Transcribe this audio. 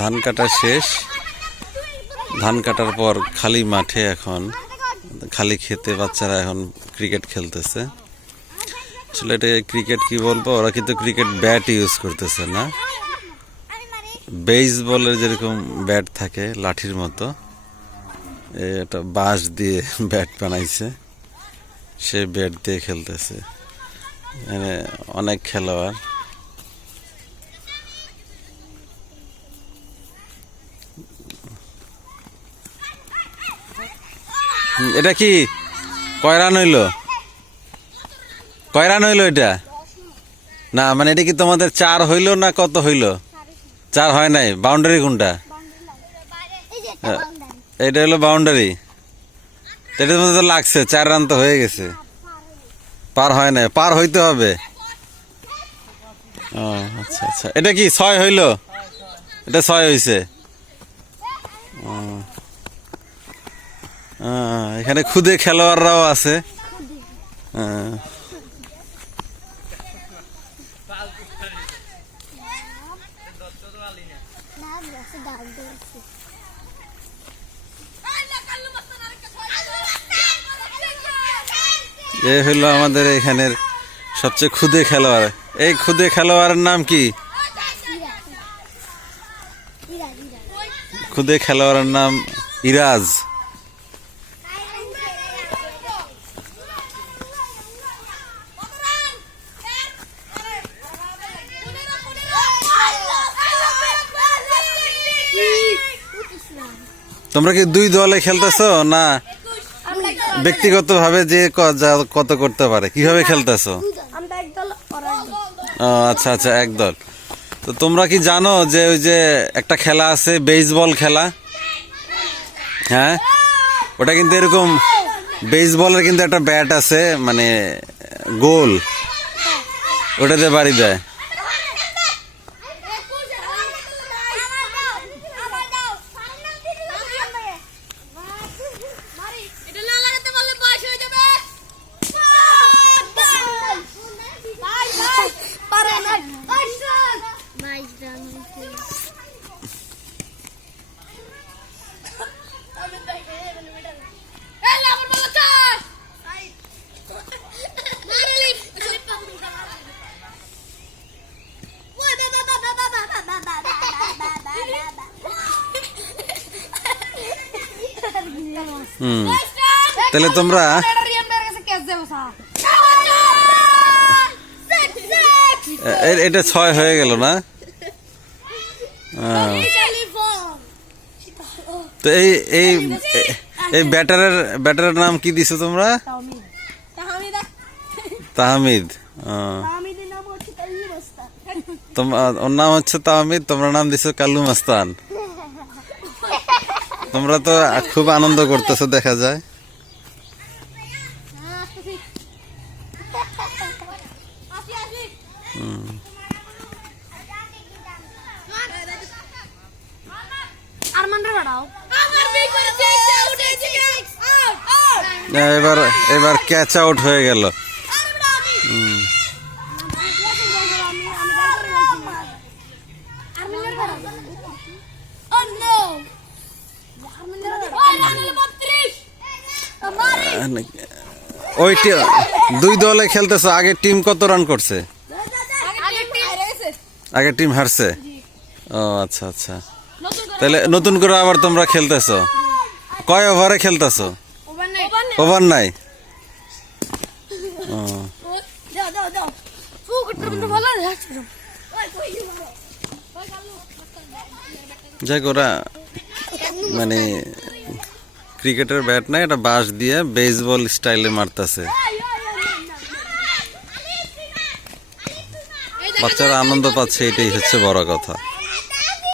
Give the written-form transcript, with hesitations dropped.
ধান কাটা শেষ। ধান কাটার পর খালি মাঠে এখন খালি খেতে বাচ্চারা এখন ক্রিকেট খেলতেছে। আসলে এটা ক্রিকেট কি বলবো, ওরা কিন্তু ক্রিকেট ব্যাট ইউজ করতেছে না, বেসবলের যেরকম ব্যাট থাকে লাঠির মতো, এটা বাঁশ দিয়ে ব্যাট বানাইছে, সে ব্যাট দিয়ে খেলতেছে। মানে অনেক খেলোয়াড়। এটা কি কয় রান হইলো? কয় রান হইলো এটা? না মানে এটা কি তোমাদের 4 হইলো না কত হইলো? 4 হয় নাই। বাউন্ডারি কোনটা? এটা হলো বাউন্ডারি। এটা তোমাদের তো লাগছে 4 রান তো হয়ে গেছে, পার হয় নাই, পার হইতে হবে। ও আচ্ছা আচ্ছা, এটা কি 6 হইলো? এটা 6 হইছে। এখানে খুদে খেলোয়াড়রাও আছে। এ হলো আমাদের এখানের সবচেয়ে খুদে খেলোয়াড়। এই খুদে খেলোয়াড়ের নাম কি? খুদে খেলোয়াড়ের নাম ইরাজ। তোমরা কি 2 দলে খেলতেছো না ব্যক্তিগত ভাবে যে কত করতে পারে কিভাবে খেলতেছো? ও আচ্ছা আচ্ছা, এক দল। তো তোমরা কি জানো যে ওই যে একটা খেলা আছে বেসবল খেলা? হ্যাঁ, ওটা কিন্তু এরকম বেসবলের কিন্তু একটা ব্যাট আছে, মানে গোল, ওটাতে বাড়ি দেয়। তাহলে তোমরা এটা 6 হয়ে গেল না? তো এই ব্যাটারের নাম কি দিছো তোমরা? তাহমিদ। ওর নাম হচ্ছে তাহমিদ, তোমরা নাম দিছো কালু মাস্তান। তোমরা তো খুব আনন্দ করতেছো দেখা যায়। এবার ক্যাচ আউট হয়ে গেল। ওই 2 দলে খেলতেছো, আগের টিম কত রান করছে? আগের টিম হারছে। ও আচ্ছা আচ্ছা, তাহলে নতুন করে আবার তোমরা খেলতেছো। কয় ওভারে খেলতেছো? ওভার নাই। যাই ওরা মানে ক্রিকেটের ব্যাট না, এটা বাঁশ দিয়ে বেসবল স্টাইলে মারতেছে। বাচ্চারা আনন্দ পাচ্ছে, এটাই হচ্ছে বড় কথা।